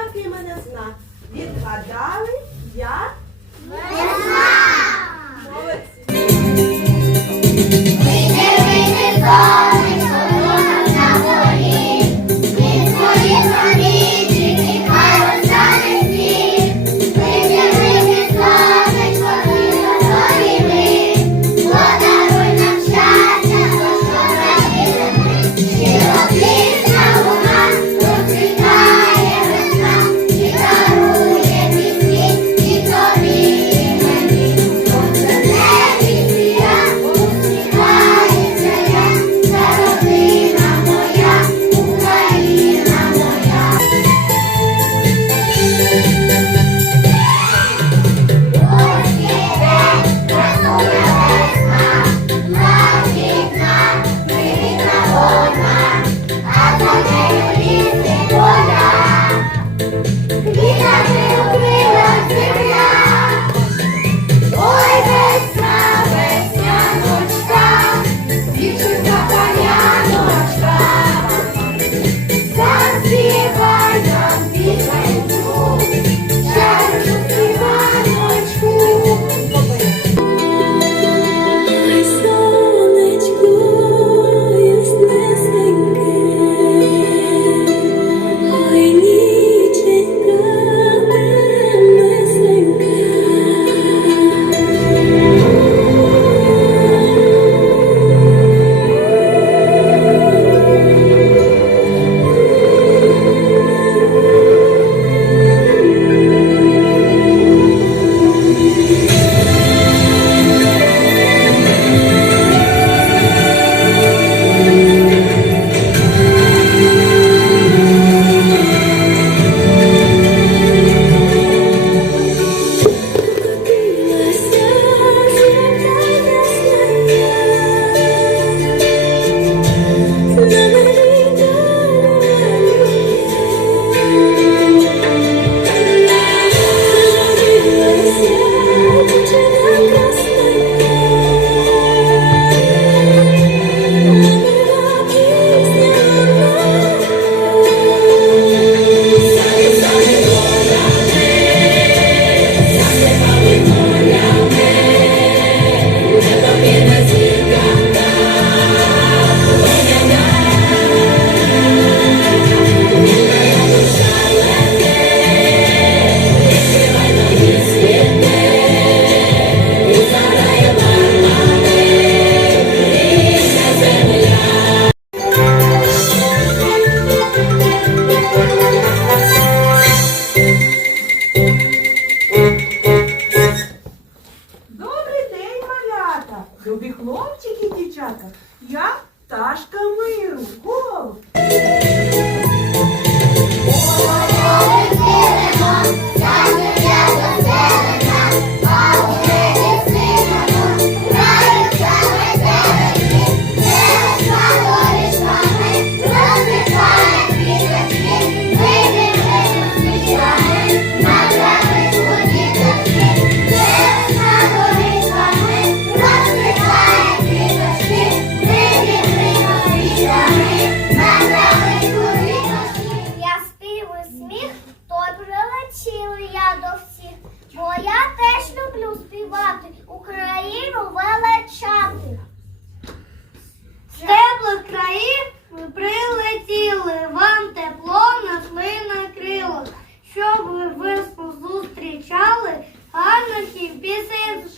усякий мене зна. Відгадали я молодці. Вийди, вийди,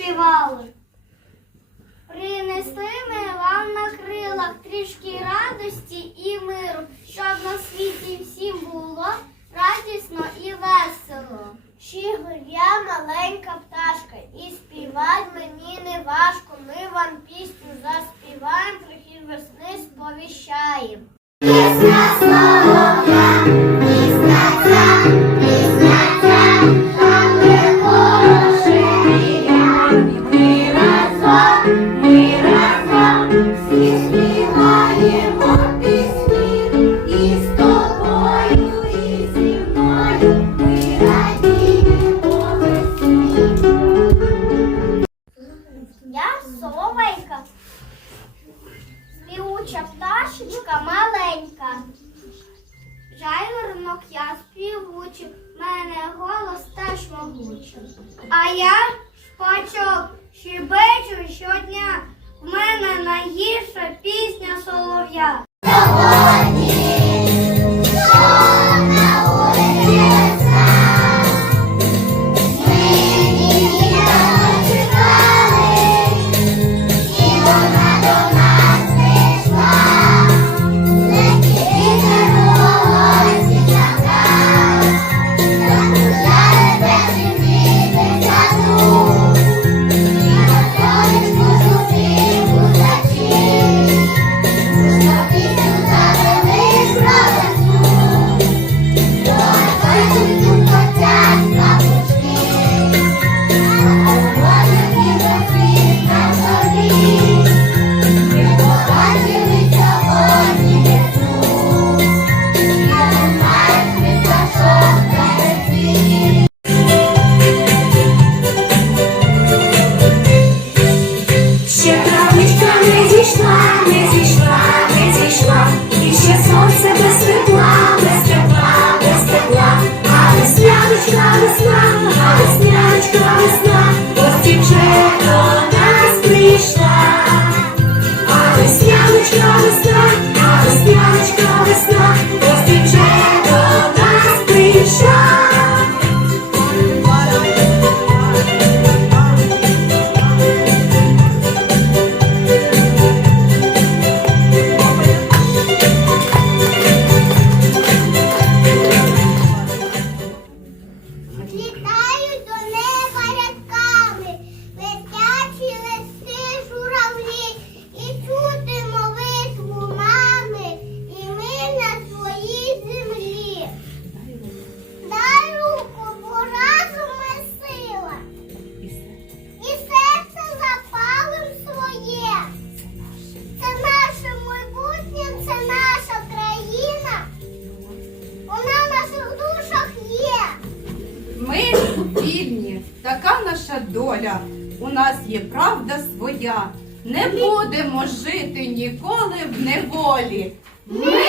співали. Принесли ми вам на крилах трішки радості і миру, щоб на світі всім було радісно і весело. Ще я маленька пташка, і співать мені не важко. Жайворонок я співучий, мене голос теж могучий. А я шпачок щебечу щодня, в мене найгірша пісня солов'я. наша доля, у нас є правда своя. Не будемо жити ніколи в неволі. Ми